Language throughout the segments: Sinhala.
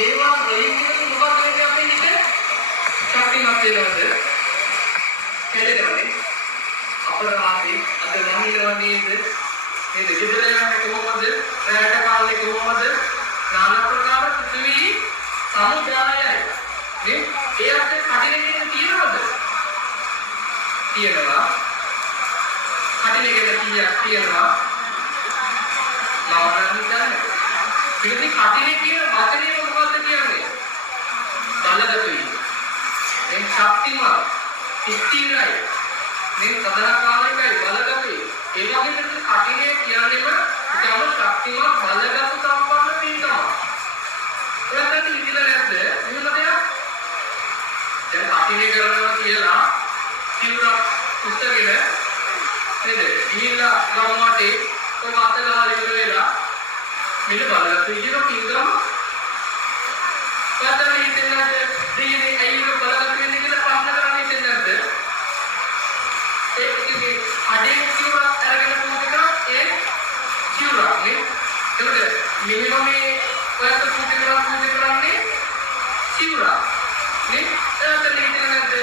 දේවල් වලින් මොකක්ද වෙන්නේ අපේ හිතේ? ශක්තිමත් වෙනවද? කැඩෙනවද? අපරාධي අද වහිනවා නේද? මේ දෙවිදල යන්නේ කොහොමද? රැට කාලේ කොහොමද? নানা ප්‍රකාර සිතුවිලි සමුදායයි. මේ ඒ අතේ කටිනේ තියෙනවද? තියෙනවා. කටිනේ කීයක් තියෙනවා? ලවණන් දන්නේ. පිළිදි කටිනේ කියන වචනේම මොකද්ද කියන්නේ? බලගතුයි. මේ ශක්තිමත් ස්ථිරයි. මේ සදාකාලිකයි බලගතුයි. ඒ වගේම කටිනේ කියන්නේම ඊටම ශක්තිමත් බලගතු සම්පන්න පින්කම. ඔයකට ඉතිලා නැද්ද? එහෙම දෙයක්? දැන් කටිනේ කරනවා කියලා තිවුර උත්තරගෙන නේද? ගිහිල්ලා ගම්මාටේ ඔය මාත ගහලා ඉවර වෙලා මෙන්න බලගතු කියන පින්කම. ඔයකට ඉතිලා නැද්ද? දෙයිනේ ඇයිද බලගතු වෙන්නේ කියලා ප්‍රශ්න කරන්නේ ඉතින් නැද්ද? ඒකේ අඩේ තිවුර අරගෙන පුදුකා ඒ තිවුර නේ. එතකොට මිනිමම ඔයත් පුදුකරන්නේ තිවුර නේ. එතකොට ඉතින් නැද්ද?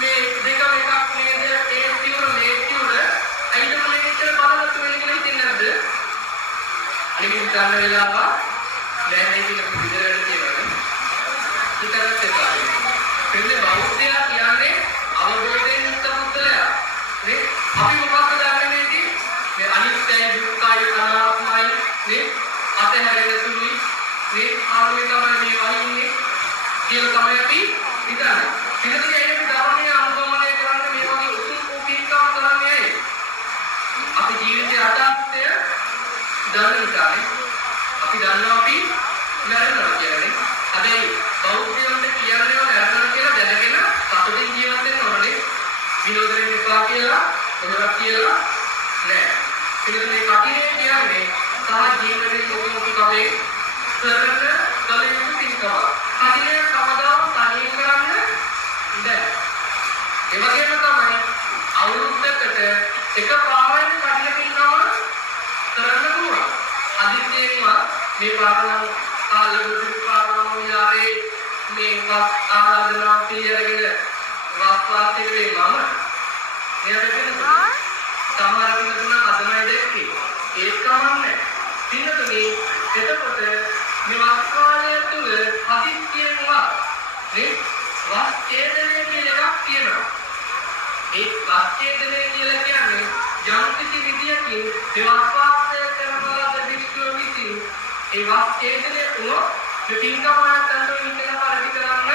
මේ දෙකම එකක් නේද? ඒ තිවුර මේ තිවුර අයිතම මෙච්චර බලගතු වෙන්නේ කියලා ඉතින් නැද්ද? අනිත් ගන්න වෙලාව දැන් මේ කියන විදිහට කියනවා. හිතවත් එපායි. එන්නේ බෞද්ධයා කියන්නේ අවබෝධයෙන් යුක්ත පුද්ගලයා. නේ? අපි මොකක්ද දන්නේ මේකේ? මේ අනිත්‍යයි දුක්ඛයි අනාත්මයි නේ? අතහැරෙන සුළුයි නේ? ආර්ය තමයි මේ වහින්නේ කියලා තමයි අපි හිතන්නේ. එතකොට ඒ ධර්මයේ අනුගමනය කරන්න මේ වගේ උතුම් උපීක්ෂා කරන්නේ අපි ජීවිතයේ අදාත්ය දන්න නිසානේ. අපි දන්නවා අපි මරනවා කියන්නේ. හැබැයි බෞද්ධයන්ට කියන්නේ මරනවා කියලා දැනගෙන සතුටින් ජීවත් වෙන්න ඕනේ. විනෝදයෙන් එපා කියලා මොනවක් කියලා නෑ. ඒකත් මේ කටිනේ කියන්නේ සහ ජීවිතේ මොකක්ද කවේ කරන කලියුතු පින්කම. කටිනේ කවදාවත් තනියෙන් කරන්න බෑ. ඒ වගේම තමයි අවුරුද්දකට එකපාරයි කටිනේ පින්කම කරන්න පුළුවන්. අදිටේම මේ පාරණ කාලෙකට පාරණ යාරේ මේ ආරාධනා පිළියරගෙන වාස්වාතේ මම එයාට කියනවා සමහර කෙනෙකුට අදමයි දෙන්නේ ඒක කමන්නේ පින්නතුනේ එතකොට මේ වාස්වාලය තුල අතිත්‍යයෙන්වා මේ වාස්චේදනය කියලා එකක් තියෙනවා ඒ වාස්චේදනය කියලා කියන්නේ යම් කිසි විදියකින් මේ වාස්වාසය කරනවා දෙවිස්තුව විසින් ඒ වාස්චේදනය උනොත් මේ පින්කමකට අනුව ඉන්න පරිදි කරන්න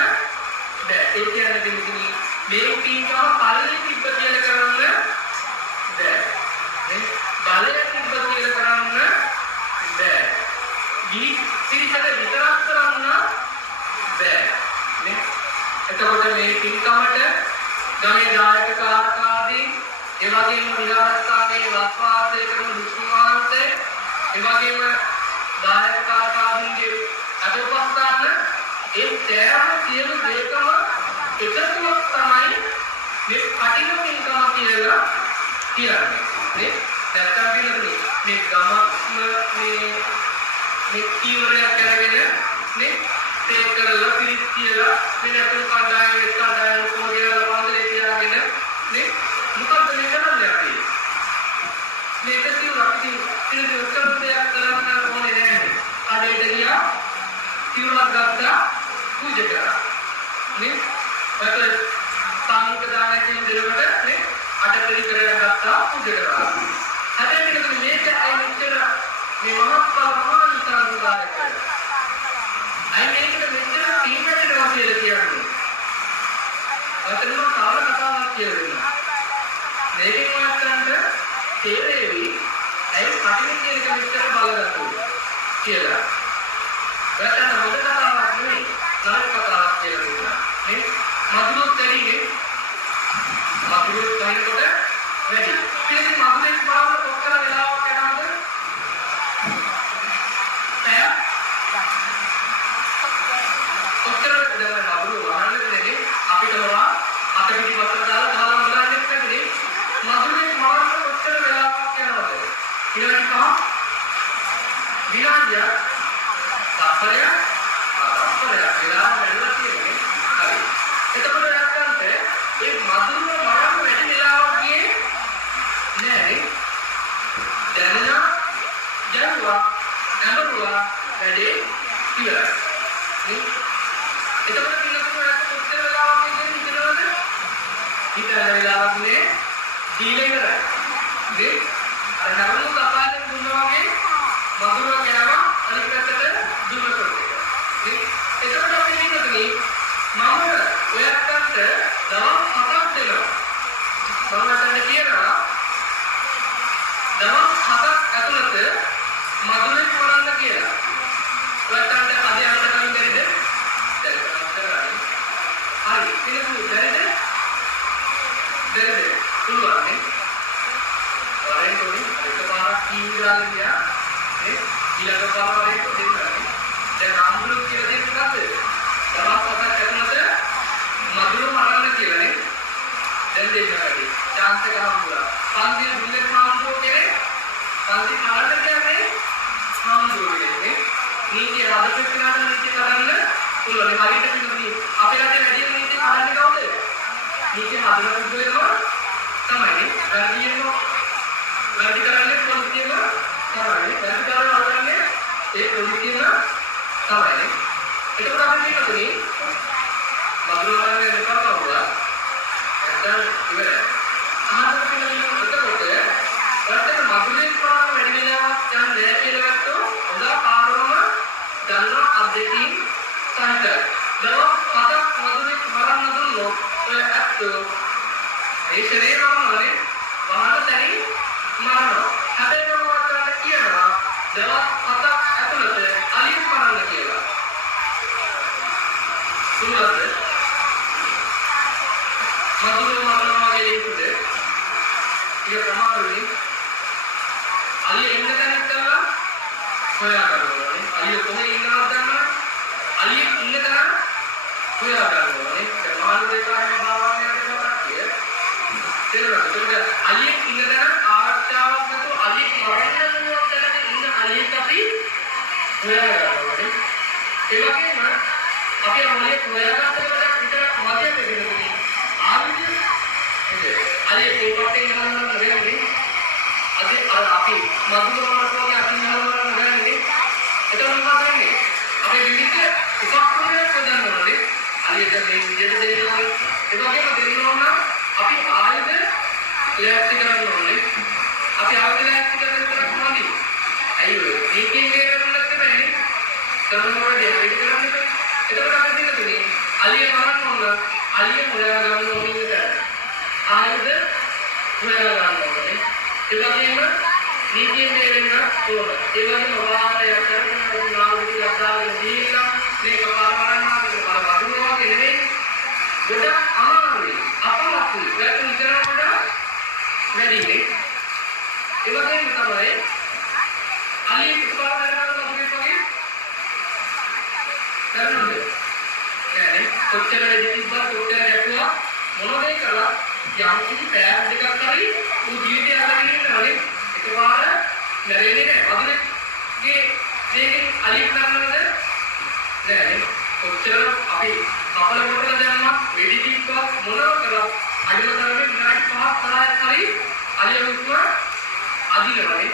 බෑ ඒ කියන්නේ දෙන්නේ මේ පින්කම පළවෙනි තිබ්බ කියලා කරන්න බෑ. නේ? බලය තිබ්බ කියලා කරන්න බෑ. ගිහි පිරිසට විතරක් කරන්න බෑ. නේ? එතකොට මේ පින්කමට ගමේ දායක කාර්කාදී ඒ වගේම විහාරස්ථානයේ වාසය කරන මුස්ලිම්වන්ට ඒ වගේම දායක කාර්කාදීන්ගේ අදපස්තාන ඒ තෑම සියලු දේකම එකතුවක් තමයි මේ කටින පින්කම කියලා කියන්නේ. නේ? නැත්තම් කියනනේ මේ ගමස්ම මේ කීවරයක් කරගෙන නේ තේ කරලා පිළිත් කියලා මේ නැතුව කණ්ඩායම කොහොමද පාදලේ තියාගෙන නේ මොකද්ද මේ කරන්නේ අපි? මේක සිවුරක් ඉතින් උත්තර දෙයක් කරන්න ඕනේ නැහැ. අඩේට ගියා සිවුරක් ගත්තා පූජා කරා. නේ? ඔයක සංකදානයෙන් දෙලකට නේ අටපරි කරලා ගත්තා පූජා කරා. හැබැයි මේක අයි මෙච්චර මේ මහත්ඵල මහානිසංසාරකයි. අයි මේකට මෙච්චර තීන්දුවක් කියලා කියන්නේ. අතනම කාල කතාවක් කියලා දෙනවා. මේකෙන් වත්තන්ට තේරෙවි ඇයි කටින් කියන එක මෙච්චර බලගත්තු කියලා. වැටෙන හොඳ කතාවක් නෙවෙයි නරක කතාවක් කියලා දුන්නා. නේ? මధుරොත් දෙන්නේ මధుරොත් ගන්නකොට වැඩි. ඉතින් මధుරෙන් බලන්න කොච්චර වෙලාවක් යනවද? කොච්චර දැන් මధుර වහන්නේ අපිට වරා අත පිටිපස්සට දාලා ගහලා බලන්නේ නැන්නේ. මధుරෙන් බලන්න කොච්චර වෙලාවක් යනවද? විනාඩි 5 විනාඩිය තප්පරය කාලයක් වෙලා වැඩිලා තියෙන්නේ. හරි. එතකොට නැත්තන්ට ඒ මధుරව මරන්න වැඩි වෙලාවක් ගියේ නෑ. දැනන ජනුවා නඹරුවා වැඩි ඉවරයි. නේ? එතකොට පිළිතුරට කොච්චර වෙලාවක් ඉඳිනවද? හිතන වෙලාවක් නේ දීලා ඉවරයි. නේ? අර නරමුත් අපායෙන් දුන්නා වගේ මధుරව යනවා අනිත් පැත්තට දුර කරනවා. නේ? එතකොට අපි හිතන්නේ මම ඔයයන්ට දවස් 7ක් දෙනවා. මම හිතන්නේ කියනවා දවස් 7ක් ඇතුළත මధుරේ කරන්න කියලා. ඔයයන්ට අද යන්න කලින් බැරිද? හරි. පිළිතුරු බැරිද? බැරිද? පුළුවන් නේ? වරේ තෝරි එකපාරක් කීවිලාද ගියා. නේ? ඊළඟ පාරේ දෙන්නා. දැන් ආම්බුලු කියලා දෙන්නේ මොකද්ද? දවස් 7ක් ඇතුළත මధుර මරන්න කියලා නේ. දැන් දෙන්නාට chance එක හම්බුණා. පන්තියේ දුන්නේ හම්බුව කෙනෙක්. පන්ති කාලේ කියන්නේ හම්බුව කියන්නේ. නීතිය හදපු කෙනාට නීතිය කරන්න පුළුවන්. හරියට පිළිගන්නේ අපේ රටේ වැඩිම නීතිය කඩන්නේ කවුද? නීතිය හදලා පුදුවෙනවා තමයි. වැඩි කරන්නේ පොලිසියම තමයි. වැඩි කරලා අවරන්නේ ඒ පොලිසියම තමයි. එතකොට අපි කියනනේ මధుරවරන්නේ දෙපාර වුණා. නැත්නම් ඉවරයි. ආහාර පිළිගන්නේ එතකොට ඔයත් මధుරේ ප්‍රමාණය වැඩි වෙනවා යන දේ කියලා ගත්තොත් උදා කාරණම දන්නා අධ්‍යක්ෂින් සහිතයි. දවස් 7ක් මధుරේ මරන්න දුන්නොත් ඔය ඇත්තෝ ඒ ශරීරවලනේ වහන තැනින් මරනවා. හැබැයි මම ඔයාලට කියනවා දවස් 7ක් ඇතුළත අලිය මරන්න කියලා. පුළුවන්ද? මధుරේ මරනවා කියලේකුද? ඒක ප්‍රමාණවලින් අලිය එන්න තැනක් කරලා හොයාගන්න ඕනේ. අලිය කොහේ ඉන්නවද දන්නවද? අලිය ඉන්න තැන හොයාගන්න ඕනේ. ප්‍රමාණවලේ කාර්යය භාවනාවක් කරනවා කිය. තේරුණාද? අලිය ඉන්න තැන ආරක්ෂාවක් නැතුව අලිය මරන්න පුළුවන් තැනක ඉන්න අලියට අපි හොයාගන්න ඕනේ. ඒ වගේම අපි අලිය හොයාගන්නකොට විතර මැදේ දෙන්නේ ආවිද අලිය කොල්පටේ යනවා නෙවෙයි. අද අපි මధుරවරකෝගේ අතිහාරවරන ගන්නේ. එතකොට මොකද වෙන්නේ? අපේ විවිධ උපක්‍රමයන් ප්‍රදාන කරනනේ අලියට මේ විදිහට දෙනවා. ඒ වගේම දෙන්නවා නම් අපි ආයුධ ලෑස්ති කරන්න ඕනේ. අපි ආයුධ ලෑස්ති කරන විතරක් නෙවෙයි. අයියෝ මේකේ වෙනන්නත් තමයි. කරනකොට දෙයක් කරන්නේ. එතකොට අපි දෙන්නේ අලිය මරන්න ඕන. අලිය හොයා ගන්න ඕනේ විතර. ආයුධ හොයා ගන්න ඕනේ. ඒ වගේම නීතියෙන් දෙන්න ඕන. ඒ වගේම වාහනය කරන නාවික අදාළ දීලා මේක පාරවරන්නාද කියලා වඩුනවා නෙවෙයි. ගොඩක් අමාරුයි. අපහසුයි. ඒක නිතරම වැඩි නේ. ඒ වගේම තමයි අලිය උත්පාදනය කරන මොකද වගේ කරනවද? يعني කොච්චර වැඩි තිබ්බත් කොච්චර ගැටුවා මොනවද කළා යම් කිසි පෑක් දෙකක් හරි ජීවිතය අරගෙන ඉන්නවනේ එකපාර නැරෙන්නේ නැහැ. වදුරේ මේකෙන් අලිය කරනවද? නෑ. කොච්චර අපි කපල කොටලා දැම්මා වෙඩි තිබ්බා මොනව කරා අඩිය කරන්නේ විනාඩි 5ක් 10ක් හරි අලිය උත්ව අදිනවනේ.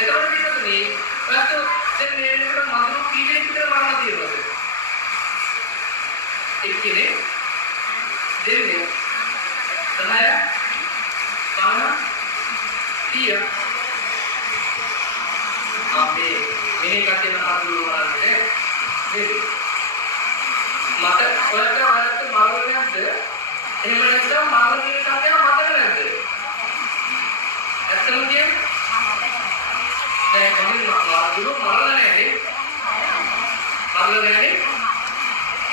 එතකොට මේකනේ ඔයත් දැන් මේකට මధుර කීයක් විතර වරලා තියෙනවද? එක්කනේ දෙන්නේ 10 10 අපි මේ කටින අඳුර වලන්නේ නේද? මට ඔයත් මාර්ගය නැද්ද? එහෙම නැත්නම් මාර්ගයේ කටිය මතක නැද්ද? ඇත්තම කියන්නේ දැන් මොකද මාර්ගය මරලා නැහැ. මරලා නැහැ.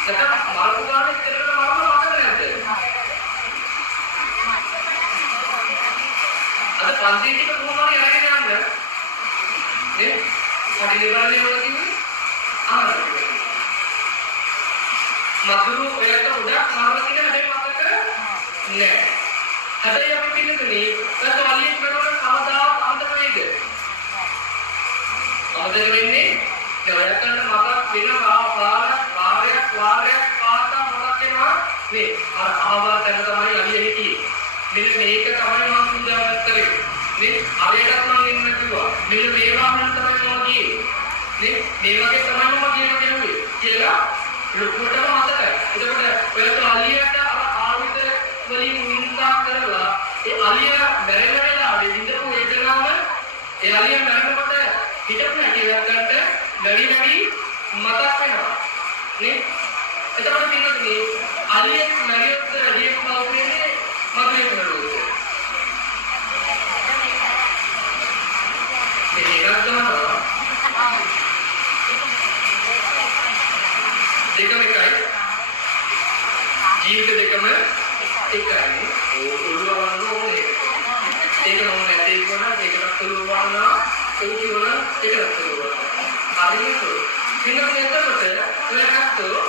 නැත්නම් මාර්ග ගන්න ඉතරකට මරලා මතක නැද්ද? අද පන්ති ටික කොහොමද අරගෙන යන්නේ? නේ? පොඩි දේවල්නේ වල කිව්වේ? මధుර ඔයකට ගොඩක් මරලා තියෙන හැබැයි මතක නෑ. හැබැයි අපි පිළිතුනේ ඒත් අලියෙක් කරනකොට කවදාවත් අමතක වෙයිද? අමතක වෙන්නේ ඔයකට මතක් වෙනවා පාර වාරයක් පාසා මොකක් වෙනවා මේ අර ආවා තැන තමයි අලිය හිටියේ. මෙන්න මේක තමයි මම උදාහරණ කරේ. මේ අරයටත් මම ඉන්න කිව්වා. මෙන්න මේ වාහන තමයි මම ගියේ. මේ වගේ තමයි මම කියන්නේ කියලා ලොකුටම මතකයි. එතකොට ඔයත් අලියට අර ආයුධ වලින් හිංසා කරලා ඒ අලිය මැරෙන වෙලාවේ ඉඳපු වේදනාව ඒ අලිය මැරෙනකොට හිතපු හැටි ගන්නට බැරි මතක් වෙනවා. නේ? එතකොට පින්නතුනේ අලියෙක් මැරියොත් රජියෙක් පවතින්නේ මధుරේ නරෝද. මේකත් තමයි දෙකම එකයි. ජීවිත දෙකම එකයි. ඔළුවවන්න ඕනේ. ඒක නෝ නැතේ කියනවා ඒකටත් ඔළුවවන්නවා. ඒක කියනවා ඒකටත් ඔළුවවන්නවා. හරියට. ඉතින් එතකොට ඔයගොල්ලෝ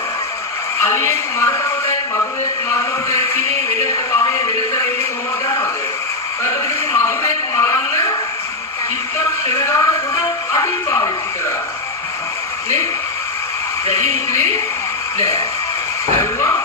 අලියෙක් මරනකොටයි මధుරේ මරනකොටයි කිනේ වෙනස පමේ වෙනස වෙන්නේ කොහොමද දන්නවද? ඒකට ඉතින් මధుරේ මරන්න චිත්තක්ෂණාන කොට අඩි පාවිච්චි කරා. නේ? වැඩි ඉන්නේ නෑ.